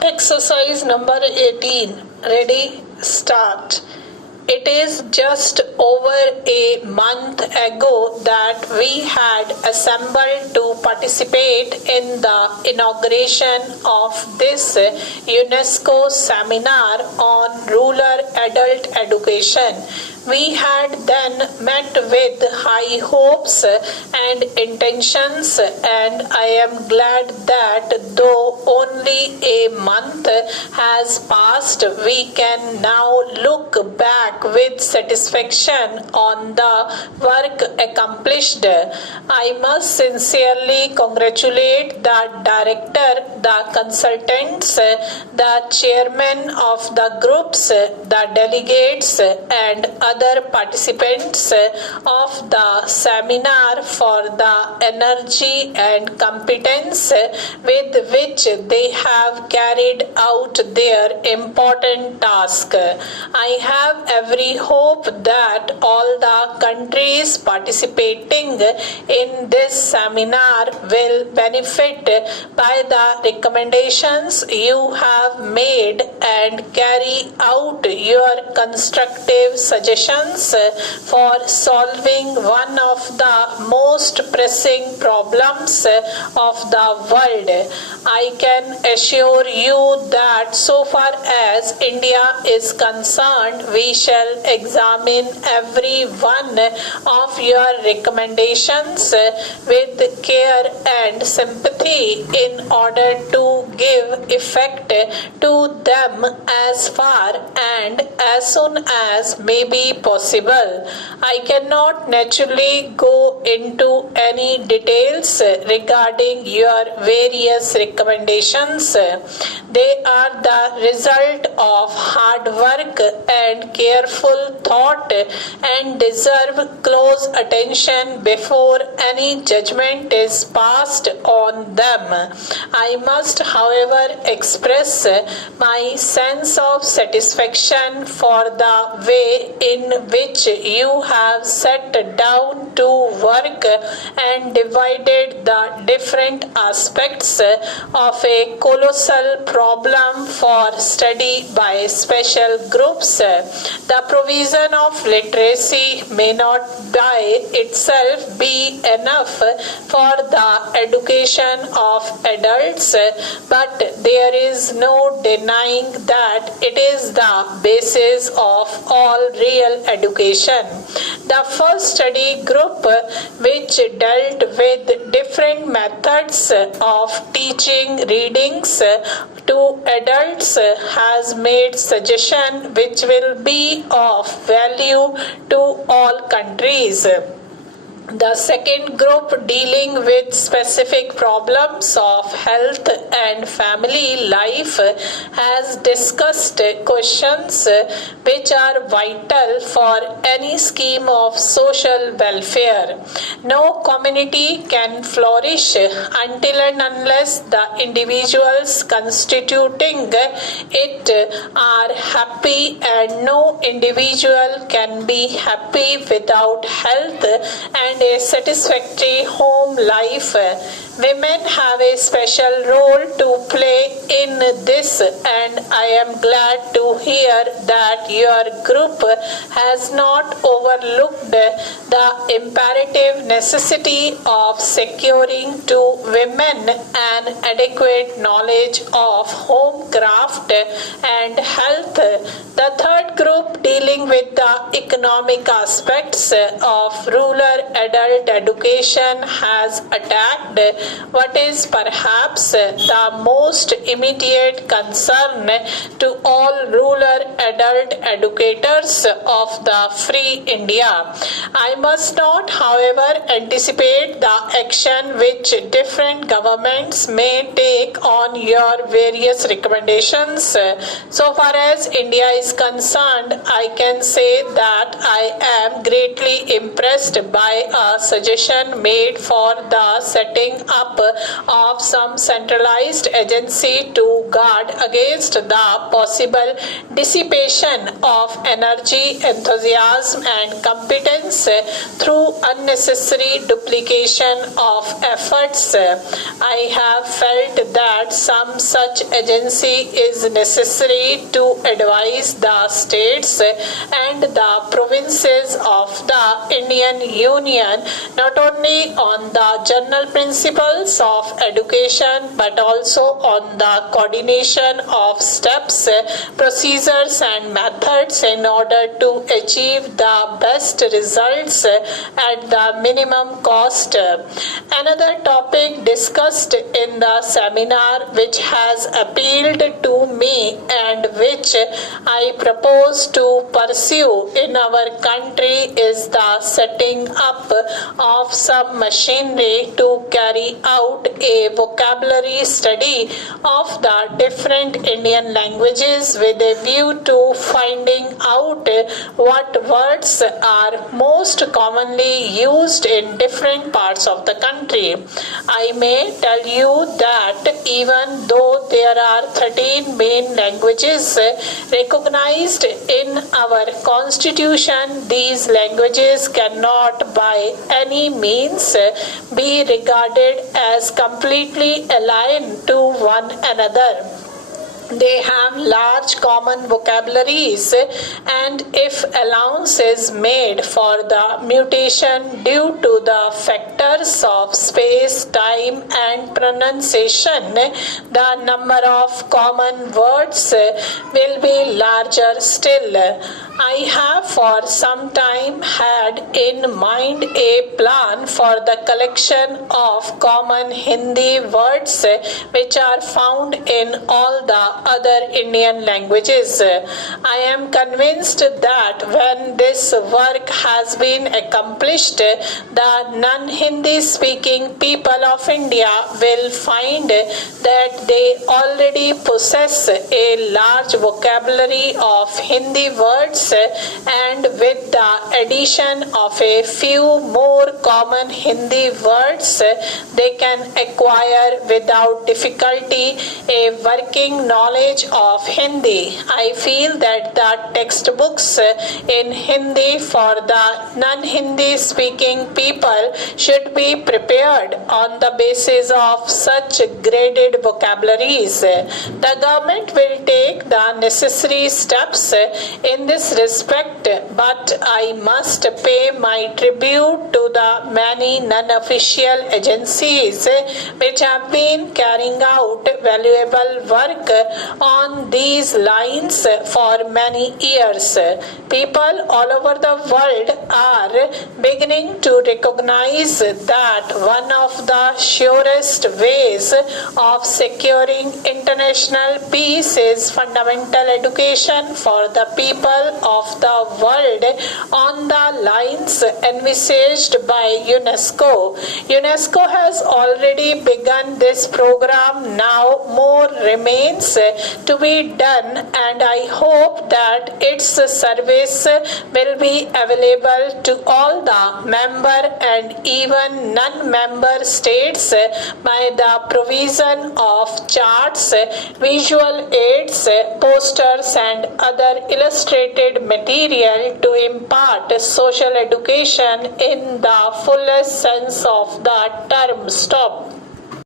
Exercise number 18. Ready? Start. It is just over a month ago that we had assembled to participate in the inauguration of this UNESCO seminar on rural adult education. We had then met with high hopes and intentions, and I am glad that though only a month has passed, we can now look back with satisfaction on the work accomplished. I must sincerely congratulate the director, the consultants, the chairman of the groups, the delegates, and other participants of the seminar for the energy and competence with which they have carried out their important task. I have every hope that all the countries participating in this seminar will benefit by the recommendations you have made and carry out your constructive suggestions for solving one of the most pressing problems of the world. I can assure you that so far as India is concerned, we shall examine every one of your recommendations with care and sympathy in order to give effect to them as far and as soon as may be possible. I cannot naturally go into any details regarding your various recommendations. They are the result of hard work and careful thought and deserve close attention before any judgment is passed on them. I must, however, express my sense of satisfaction for the way in which you have sat down to work and divided the different aspects of a colossal problem for study by special groups. The provision of literacy may not by itself be enough for the education of adults, but there is no denying that it is the basis of all real education. The first study group, which dealt with different methods of teaching readings to adults, has made suggestions which will be of value to all countries. The second group, dealing with specific problems of health and family life, has discussed questions which are vital for any scheme of social welfare. No community can flourish until and unless the individuals constituting it are happy, and no individual can be happy without health and a satisfactory home life. Women have a special role to play in this, and I am glad to hear that your group has not overlooked the imperative necessity of securing to women an adequate knowledge of home craft and health. The third group, dealing with the economic aspects of rural adult education, has attacked what is perhaps the most immediate concern to all rural adult educators of the free India. I must not, however, anticipate the action which different governments may take on your various recommendations. So far as India is concerned, I can say that I am greatly impressed by a suggestion made for the setting up of some centralized agency to guard against the possible dissipation of energy, enthusiasm, and competence through unnecessary duplication of efforts. I have felt that some such agency is necessary to advise the states and the provinces of the Indian Union not only on the general principles of education but also on the coordination of steps, procedures and methods in order to achieve the best results at the minimum cost. Another topic discussed in the seminar which has appealed to me and which I propose to pursue in our country is the setting up of some machinery to carry out a vocabulary study of the different Indian languages with a view to finding out what words are most commonly used in different parts of the country. I may tell you that even though there are 13 main languages recognized in our constitution, these languages cannot by any means be regarded as completely aligned to one another. They have large common vocabularies, and if allowance is made for the mutation due to the factors of space, time, and pronunciation, the number of common words will be larger still. I have for some time had in mind a plan for the collection of common Hindi words which are found in all the other Indian languages. I am convinced that when this work has been accomplished, the non-Hindi speaking people of India will find that they already possess a large vocabulary of Hindi words, and with the addition of a few more common Hindi words, they can acquire without difficulty a working knowledge of Hindi. I feel that the textbooks in Hindi for the non-Hindi speaking people should be prepared on the basis of such graded vocabularies. The government will take the necessary steps in this respect, but I must pay my tribute to the many non-official agencies which have been carrying out valuable work on these lines for many years. People all over the world are beginning to recognize that one of the surest ways of securing international peace is fundamental education for the people of the world on the lines envisaged by UNESCO. UNESCO has already begun this program. Now more remains to be done, and I hope that its service will be available to all the member and even non-member states by the provision of charts, visual aids, posters and other illustrated material to impart social education in the fullest sense of the term. Stop.